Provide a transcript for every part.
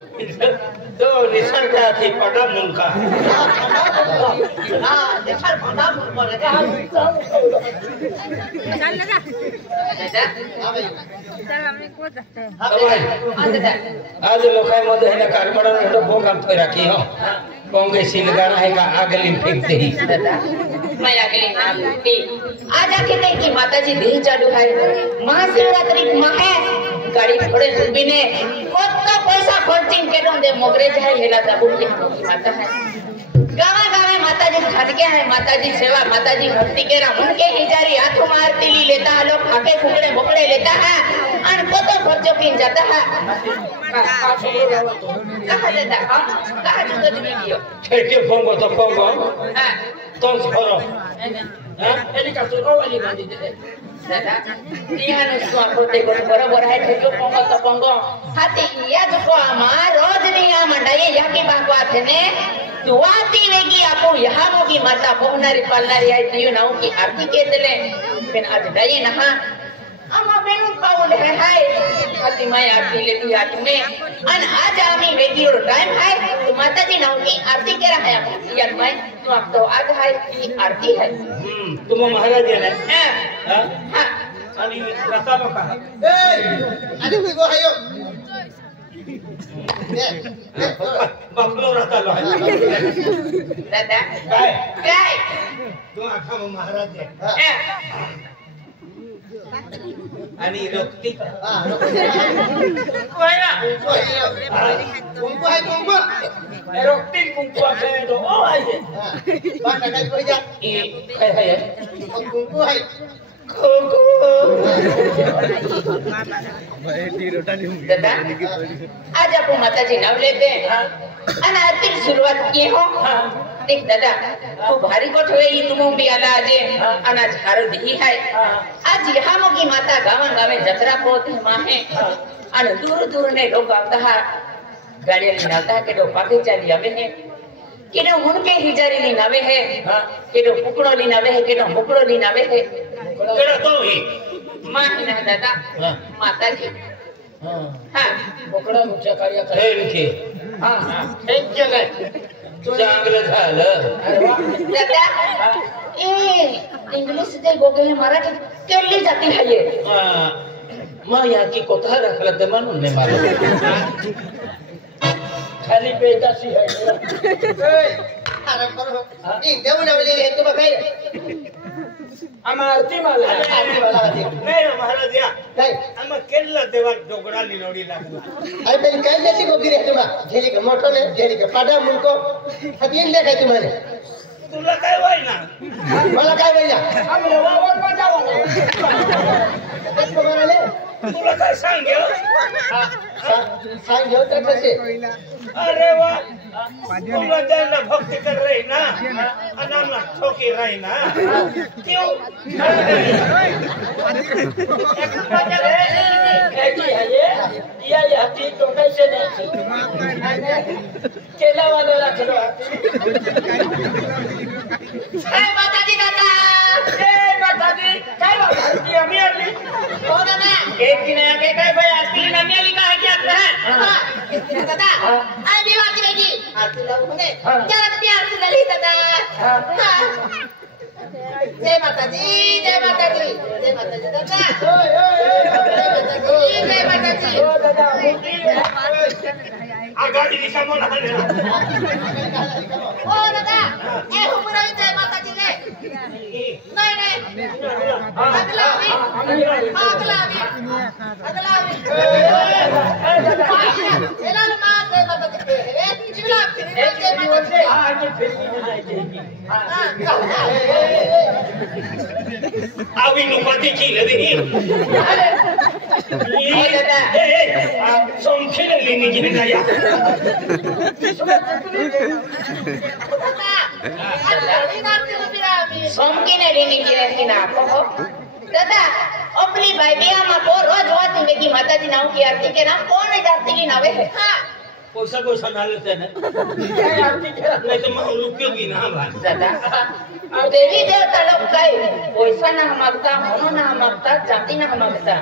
तो निसर्गाची पडा मुंका निसर्ग पडा मुंका आज लोकांमध्ये ना कारबडा एवढं भोग आणतोय राखी हो पोंगे सिलगार आहे का आगली फेकते ही मैं अगली नाम भी आज आके देखी माताजी दी चालू है महाशिवरात्रि महे गाड़ी घोड़े बिने कोत्ता पैसा खर्चिंग के दे मोगरे जाए हेला दाबू की माता है गावा गावे माताजी खटके है माताजी सेवा माताजी भक्ति के राम उनके हिजारी हाथों में आरती ली लेता है लोग खाके फुकड़े बोकड़े लेता है और कोतो खर्चो की जाता है कहां देता कहां जो तो वीडियो ठेके पोंगो तो पोंगो हां तो छोरो हां हेलीकॉप्टर ओ वाली बांधी दे दादा निहान स्वाको ते बरोबर है ठेके पोंगो तो पोंगो हाथी या जो को आमा रोज निया मंडाई या की बात है ने दुआती वेगी आपो यहां मोगी माता पोहनारी पालनारी आई तियो नाउ की आरती के दले फिर आज दई नहा अमा बेनु पाउल है हाय हाथी मैं आरती लेती हाथ में अन आज आमी वेगी और टाइम है तो माता जी नाउ की आरती के रहा है यार मैं तो आप तो आज है की आरती है तुम महाराज है ना हां हां आणि रता बका ए अरे वो हायो बकलो रता लो है दादा काय काय तू आखा महाराज है आणि रोकती हां कुंकू है कुंकू रोकती कुंकू आहे तो ओ आहे बाटा काय कोई जा ए काय है कुंकू है दादा आज आप माता जी नाम लेते हैं अन आरती की शुरुआत की हो देख दादा तू भारी कोठ हुए ई तुम भी आला आज अना झाड़ दी है आज यहाँ मोगी माता गाँव गाँव जतरा पोत माहे अन दूर दूर ने लोग आता है गाड़ी लिनाता है के लोग पाके चली आवे है के नो उनके हिजारी लिनावे है के नो पुकड़ो लिनावे है के नो मुकड़ो लिनावे है केड़ा तो ही मां ना दादा माता जी हां बोकडा मुख्य कार्य करे इनके हां हां एक जगह चांगलं झालं अरे वाह दादा ए इंग्लिश दे गोगे मराठी केली जाती है ये मां यहाँ की कोथा रखला ते म्हणून ने मारो खाली बेदासी है अरे करो ई देऊ ना वेले हे तो बकाय आरती माला आरती वाला आती नाही महाराज या काय आम केल्ला देवा डोगरा लिनोडी लागला अरे पण काय देती गोगी रे तुमा झेली का मोठो ने झेली का पाडा मुलको हतीन ले काय तुम्हारे तुला काय व्हायना मला काय बोलला आम्हाला वावर बजावला तेच बघाले तुला काय सांगे सांग घेऊ तर कसे अरे वाह तुला त्यांना भक्ती कर रही ना अनामना ठोकी रही ना क्यों कैसी है ये हाथी तो कैसे नहीं केला वाला रख लो हाथी जय माता जी दादा जय माता दी काय भारती आम्ही आली हो दादा एक दिन आके काय भाई आरती नमी आली का क्या है दादा आई भी आरती लेगी आरती लाओ ने क्या रखती आरती लली दादा जय माता दी जय माता दी जय माता दी दादा जय माता दी ओ दादा आगाडी दिशा मन आले ओ दादा ए हुमरा जय माता दी ने नहीं नहीं अगला भी एला मां जय माता दी ए जिबला जय माता दी आवी नुपाती की लदी ओ दादा संखेले लिनी गिनी गया सोमकिने लेनी गिरती ना को दादा अपनी भाई बिया मां को रोज रोज की माता जी नाम की आरती के नाम कौन है आरती की नावे है हां पैसा ना लेते ना आरती के नहीं तो मैं रुकियो की ना भाई दादा और देवी देवता लोग कहे पैसा ना मांगता होनो ना मांगता जाति ना मांगता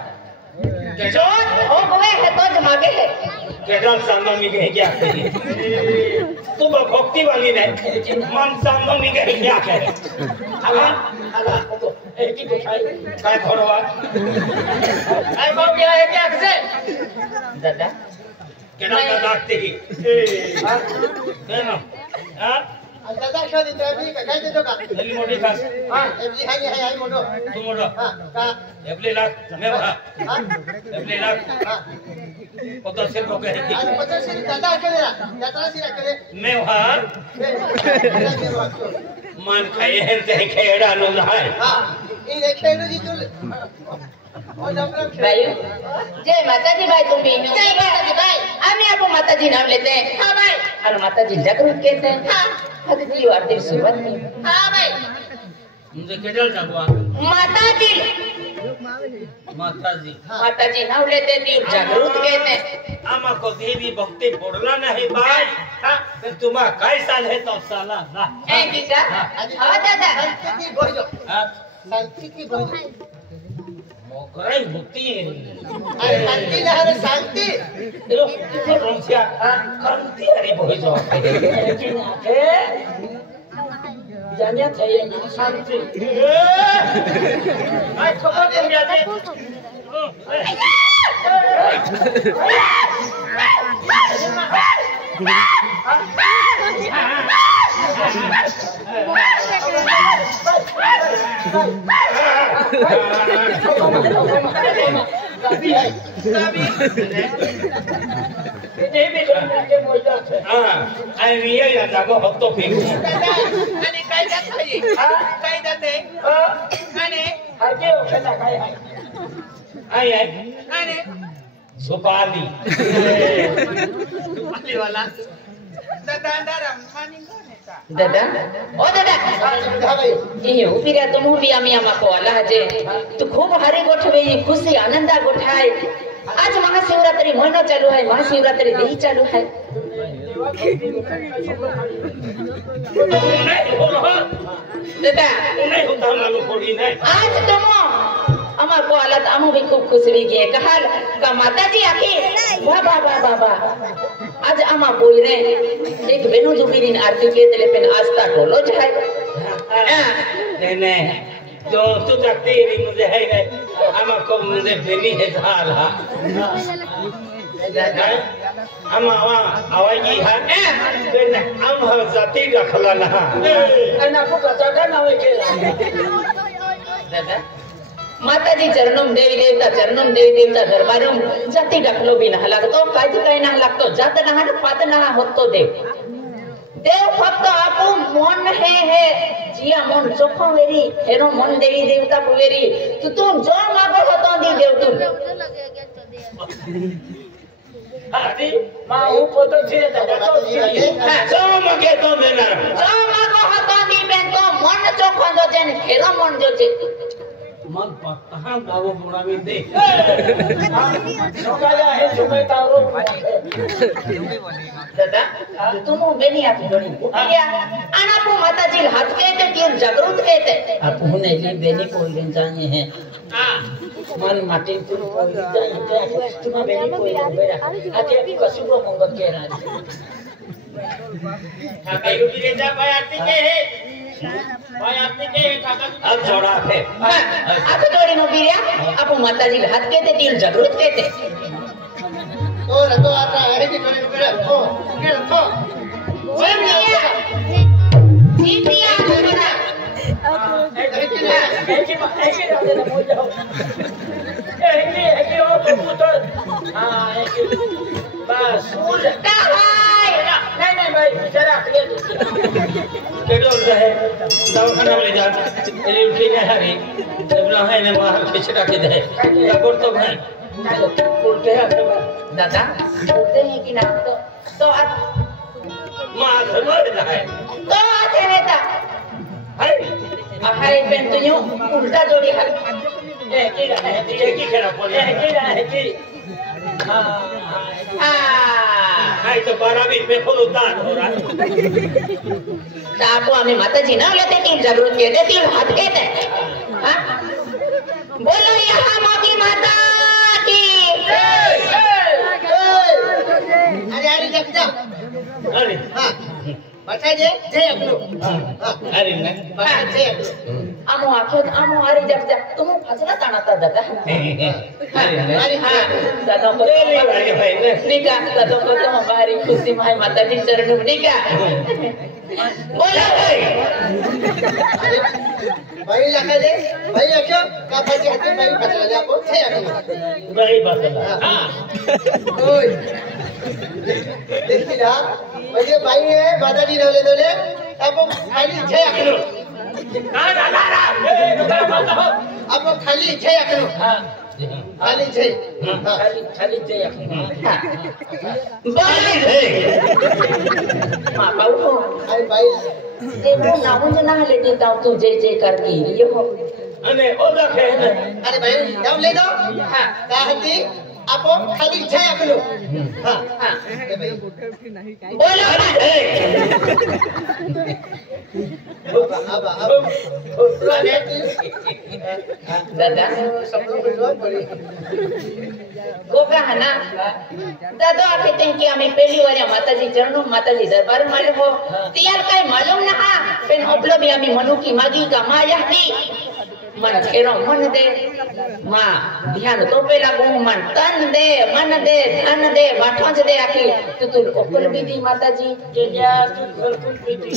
जो हो गए है तो मांगे है केडल सांगो मी कहे क्या तू भक्ति वाली नहीं मन सांगो मी कहे क्या कहे आला तो एकी कोठाई काय करवा काय बाबूया है क्या से दादा केडल का डाकते ही हां दादा शोधी तो अभी काय देतो का जल्दी मोठी खास हां एवली हाय मोठो तू मोठो हां का एवली लाख मैं वहां हां एवली लाख हां पता से को कहे थी आज 50 दादा केलेला यात्रा सिरा केले मैं वहां मन खाए हैं ते खेड़ा नो है हां इन खेळू जी तू ओ नंबर भाई जय माताजी भाई तुम्ही जय माताजी भाई आम्ही आपण माताजी नाव लेते हैं हां भाई और माताजी जागृत कहते हैं हां हदती आरती सुबह में हां भाई मुझे केडल जागवा माताजी नाव लेते ती जागृत कहते हैं आमा को देवी भक्ति बोलना नहीं भाई हां तुम्हा काय साल है तो साला ना ए किका हां दादा शांती बोलो हां शांती की बोलो मोगराई होती है अरे शांती ना रे शांती देखो किसे रोंसिया क्रांति हरी बोई जो जानिया चाहिए ना शांति आई खबर तुम जाते आणि काय जात आहे काय जाते आणि हरके औषध काय आहे आणि सुपारी वाला दादा ओ दादा हां भाई ये उपिरा तुम भी आम्ही आम्हा को आला जे तू खूप हारी गोठवे खुशी आनंदा गोठाय आज महाशिवरात्री महिना चालू है महाशिवरात्री देही चालू है दादा नहीं होता मालूम पड़ी नहीं आज तुम अमर को आलत अमु भी खूब खुश हुई गए कहल का माताजी आके वाह वाह वाह वाह वाह आज अमा बोल रहे एक बेनो दुबी दिन आरती के दिले पेन आस्था टोलो जाए नहीं नहीं जो तू तकती है मुझे है अमा को मुझे बेनी है झाल हा अमा आवाजी हा बेन हम हम जाति रखला ना अन्ना को कथा ना होए के दादा माताजी चरणम देवी देवता दरबारम जाती डाकलो भी ना लागतो काय काय ना लागतो जात ना पात ना होतो देव फक्त आपू मन हे जिया मन चोखो वेरी हेरो मन देवी देवता को वेरी तू जो मागो होतो दी देव तू आदि मां ऊ पोतो छे जो मगे तो देना जो मागो होतो दी बेन तो मन चोखो जो जेन हेरो मन जो छे मन पत्ता बाबू बुढ़ा भी दे छोकाया है झुमे तारो दादा तुम बेनी आप बड़ी या अनापो माताजी हाथ कहते तीर जागृत कहते आप ने ली बेनी कोई दिन जाने हैं मन माटी तुम कोई जाने थे तुम बेनी कोई बेरा आते कसुरो मंगत के राज काका युगी रे जा भाई आरती के है भाई आरती के है काका अब जोड़ा है आप जोड़ी नो बिरिया आप माताजी हाथ कहते तीर जागृत कहते तो आता है कि कोई रुपया तो जीतिया जीतिया दवाखाना ले जा उठी नहीं हरी जबला है ने मार खिचड़ा के दे तब तो भाई उल्टे दादा उल्टे हैं कि ना तो मार धमर है तो आते रहता है हमारे पेन तो यूं उल्टा जोड़ी है की खेला बोले हां तो 12 में फुल उतार हो रहा आपको हमें माताजी ना लेते तीन जागृत कहते तीन हाथ कहते हां बोलो यहाँ मोगी माता की अरे अरे जग जा अरे हां बता दे जय अगलो अरे ना बता जय अगलो आमो अरे जब तुम फसला तानाता दादा अरे हां दादा को निका दादा को तो हमारी खुशी माई माता जी चरण में निका बोला भाई लगा दे भाई रखो का बच्चे हाथ में फसला जा को जय अगलो भाई बसला हां ओए देखी ना मुझे भाई है बादाजी रोले दोले अब खाली जय अगलो अब खाली जय अगलो खाली जय खाली जय बाली है मां बाबू अरे भाई देखो नाम जना लेती ताऊ तू जय जय करके ये हो अने ओदा है ना अरे भाई नाम ले दो हां कहती आपो खाली जय अगलो हां हां बोला है अब दादा सब लोग बहुत बड़ी गोगा है ना दादा कहते हैं कि हमें पहली बार माताजी चरणों माताजी दरबार में हो तियार काय मालूम ना हा पेन ओपलो भी हमें मनु की मागी का माया थी मन खेरो मन दे मां ध्यान तो पे लागू मन तन दे मन दे धन दे बाठो दे आखी तू ओपल भी दी माताजी जे जा तू बिल्कुल भी दी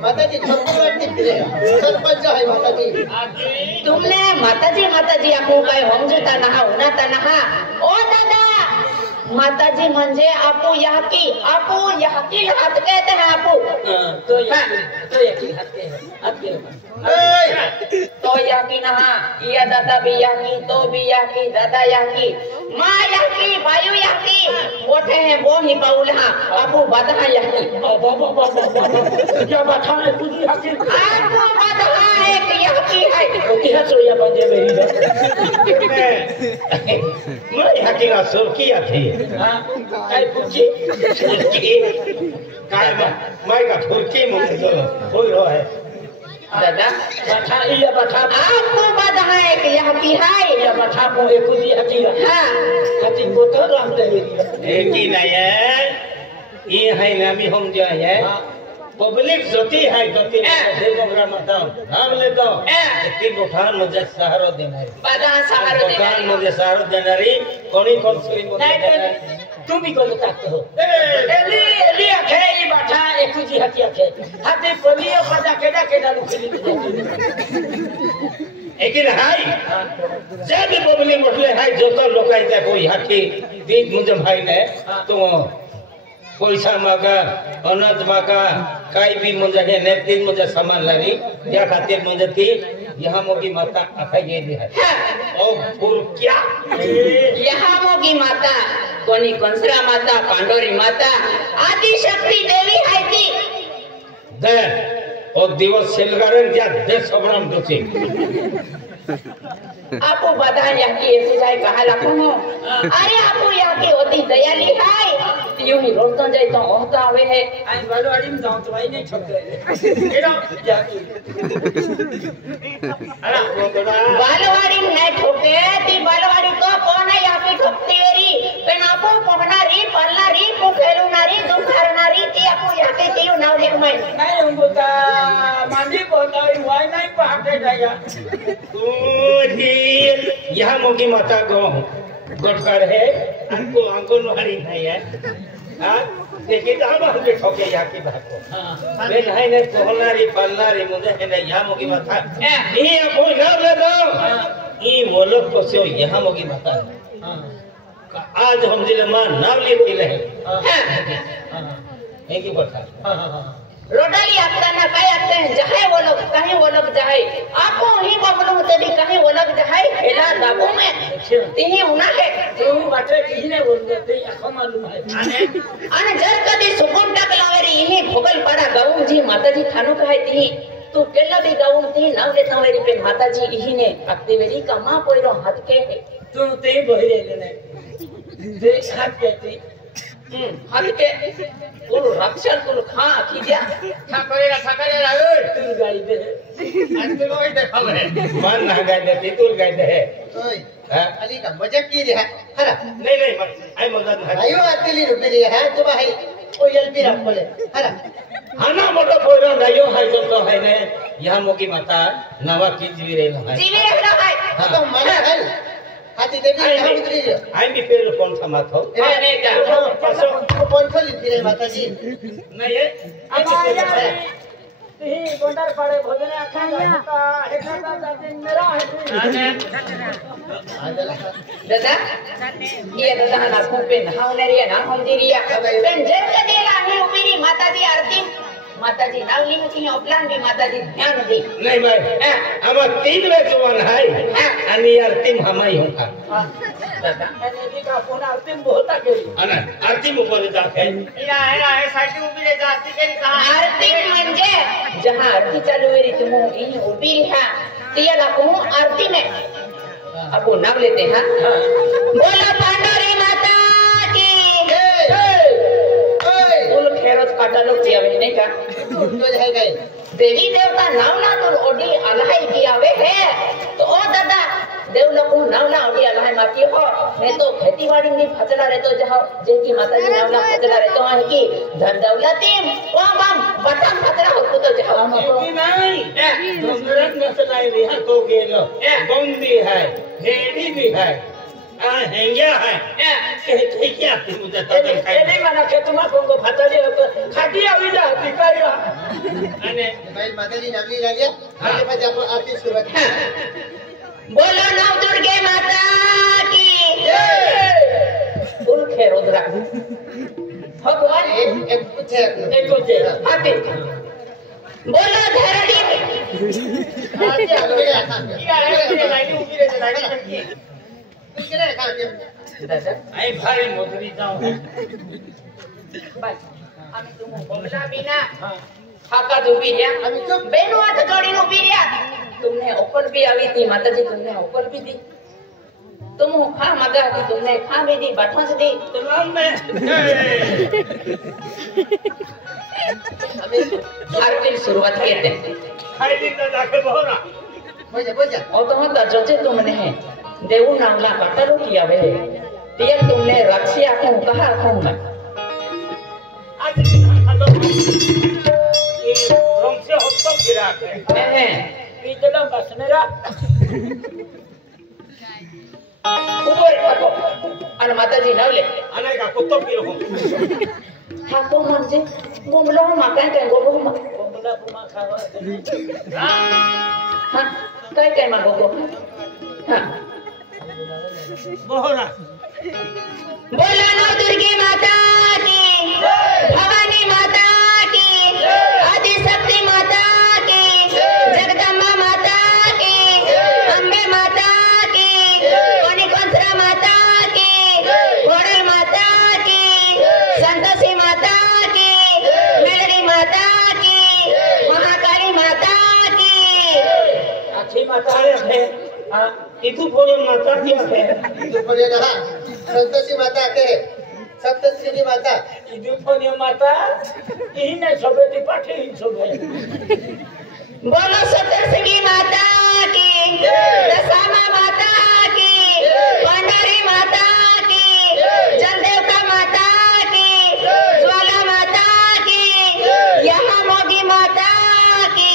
माताजी सरपंच है माताजी तुमने माताजी आपको काय समजता ना होना ता ना ओ दादा माताजी म्हणजे आपू यहाँ की हाथ कहते हैं आपू तो यहाँ की हाथ के तो यहाँ की ना ये दादा भी यहाँ की तो भी यहाँ की दादा यहाँ की माँ यहाँ की वायु यहाँ की बोटे हैं वो ही पाउला आपू बाधा यहाँ की क्या बाधा है तुझी यहाँ की आपू बाधा एक यहाँ की है रोटी है सो या बंजे मेरी मैं यहाँ की रासों की आती हाँ काय पूछी काय मैं का फुर्ती मुझे तो हो रहा है दादा बता ये बता आपको बाधा है कि यहाँ की है या बता को एक ही हटी हाँ हटी को तो राम दे एक ही नहीं है ये है नामी हम जो है पब्लिक जोती है जोती देखो मेरा मतलब नाम ले दो कि दुकान मुझे सहारा देना है बाधा सहारा देना दुकान मुझे सहारा देना री कौन सुई मुझे तुम भी को सकते हो एली आखे ये बाठा एक जी हटी आखे हाथे पलियो पदा केडा लुखली एक ही हाय जब भी पब्लिक उठले हाय जो तो लोग आते कोई हाथी दीप मुझे भाई ने तो पैसा मागा अनाज मागा काही भी मुझे है नेत्रीन मुझे सामान लागी या खातिर मुझे थी यहाँ मोगी माता आखा ये दी है और फिर क्या यहाँ मोगी माता कोनी कंसरा माता पांडोरी माता आदि शक्ति देवी है थी दे और दिवस सेलगारन क्या दे सबराम दोषी आपको बता यहाँ की ऐसी जाए कहाँ लाखों हो अरे आपको यहाँ की होती दयाली है यूं ही रोटन जाए तो होता आवे है आई बालवाड़ी में जाऊं तो भाई नहीं छपते बालवाड़ी में नहीं ठोके ती बालवाड़ी को कौन है यहाँ की ठोकती वेरी पेन आपको पहनारी पल्लारी पुखेलुनारी दुखारनारी ती आपको यहाँ की तीनों नाव लिख मैं नहीं उनको ता मांडी बोलता है वाई नहीं पहाड़े जाया यहाँ मोगी माता को गोटकर है हमको आंगनवाड़ी नहीं है देखिए तो हम ठोके यहाँ की बात को मैं नहीं ने कोहनारी पल्लारी मुझे है ना यहाँ मोगी माता ये कोई नाम ले दो ये वो लोग को से यहाँ मोगी माता है आज हम जिले मां नाम लेते रहे एक ही बता रोडाली आता ना काय आते हैं जहाँ वो लोग कहीं वो लोग जाए आपको ही मालूम होते भी कहीं वो लोग जाए एला दाबू में तीही उना है तू बाटे किने बोल देते आखो मालूम है आने जर कदी सुकुन टक लावेरी यही भोगल पाड़ा गाँव जी माताजी थानो कहे तीही तू केला भी गाँव तीही नाव लेता वेरी पे माताजी यही ने भक्ति वेरी का मां पोइरो हाथ के है तू ते बहिरे लेने देख हाथ कहती हाथ के तुल रक्षण तुल खा खीजा ठाकरेला तुल गाई दे आज तो लोई देखल है मन ना गाय दे तू गाय दे ओय हां अली का मजाक की रे हरा नहीं नहीं आई मदद है आयो अतली रुपे रे है तो भाई ओ एलपी रख बोले हरा हाना मोटो पोरो नायो हाय तो है ने यहां मोगी माता नवा की जीवी रे है जीवी रे ना भाई तो मना है हाथी देवी कहां उतरी रे आई भी पेड़ कौन सा माथो नहीं क्या कौन खोली फिरे माता जी नहीं ये ही गोंडर पड़े भोजने अखा जाता हेठा जाते मेरा है दादा ये दादा ना खूबे नहावने रे ना हम दिरिया पेन जेल के देला ही उबीरी माताजी आरती माताजी नावली में थी अपलान भी माताजी ध्यान दी नहीं भाई हम 3 वे जवान है आणि आरती हमाई होता दादा नदी का फोन आरती बोलता के अना आरती ऊपर जाके इरा है साइड उबीरे जाती के कहां आरती म्हणजे जहां आरती चालू है तुम इन उबीरी है तियाला को आरती में आपको नाम लेते हैं बोला पांडुरी माता की फूल खेरत काटा लोग जियावे नहीं का तो है गए देवी देवता नाम ना तो ओडी अल्लाह की आवे है तो ओ दादा देव लोग को नाम ना ओडी अल्लाह माती हो मैं तो खेती बाड़ी में फसला रहतो जहां जे की माता जी नाम ना फसला रहतो है कि धन दौलती ओ बम बटन फसला हो तो जहां नहीं हमरा नसलाई रे तो गेलो बम भी है हेडी भी है हेंगा है के क्या मुझे तो एनी माना के तुम को फतली हो खाटी आवी जा पिकाईरा अने भाई माता जी नाम ली लिया आगे बाद आप आरती शुरुआत बोलो नव दुर्गे माता की जय फूल खेरोदरा भगवान एक पूछे एक को दे आते बोलो धरती आरती आगे आता इरा है लाइन उबीरे लाइन की किने रखा के दादा आई भारी मोदरी जाऊं बस हम तुम बोला बिना हाका दुबिया अभी चुप बेनो हाथ जोड़ी दुबिया तुमने ऊपर भी आई थी माता जी तुमने ऊपर भी दी तुम खा मगा थी तुमने खा भी दी बठों से दी तमाम में आरती शुरुआत करते हैं खाई दिन तो जाके बोरा बोझा और तो होता जोचे तुमने है देवु नामला कटलो किया वे तिया तुमने रक्षिया को कहा कहूं मैं आज खातो ये रंग से हत्तो गिरा के हैं पीतला बस मेरा ऊपर ठाको अन माता जी नवले अने का कुत्तो पीरो हो ठाको म्हणजे गोमलो माका काय गोबो बोला बुमा खावा हां काय काय मा गोबो हां बोरा बोलो नव दुर्गे माता की भवानी माता की आदि शक्ति माता की जगदम्बा माता की अम्बे माता की कोनिकोंसरा माता की घोड़ल माता की संतोषी माता की मेलड़ी माता की महाकाली माता की अच्छी माता है इतु बोलो माता क्या है तो बोले ना संतोषी माता के सप्तश्री माता इदुफोनियो माता ई ने सबेती पाठे ही सबे बोलो सप्तशृंगी माता की दशामा माता की पंडारी माता की जलदेवता माता की ज्वाला माता की यहाँ मोगी माता की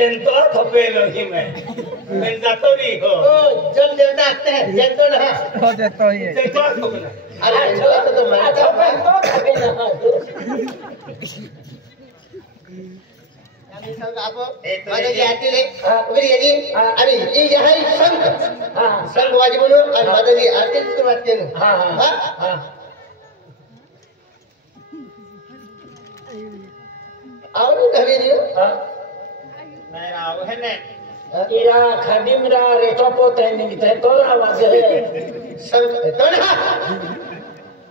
जनता थपे लगी मैं जातो नहीं हो ओ जल देवता आते हैं जल तो ना जनता थपना अरे जल तो मानता तो खाबे ना आम्ही सांग आप माता जी आरती ले उभरी ये जी अरे ये जहां संत हां संत वाजी बोलो और माता जी आरती शुरुआत केनु हां हां हां और कभी दियो हां नहीं आओ है ने इरा खदिमरा रेटो पोते निमिते तो आवाज है संत तो ना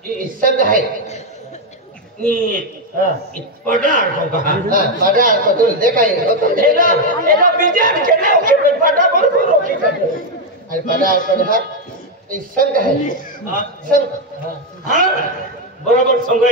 ये संत है ये हां पढ़ार को कहा हां बड़ा को तो देखा ही हो तो एला विद्यार्थी के ने ओके पटा बरको रोकी करे अरे बड़ा को ना संघ है हाँ संघ हाँ बरोबर संगडी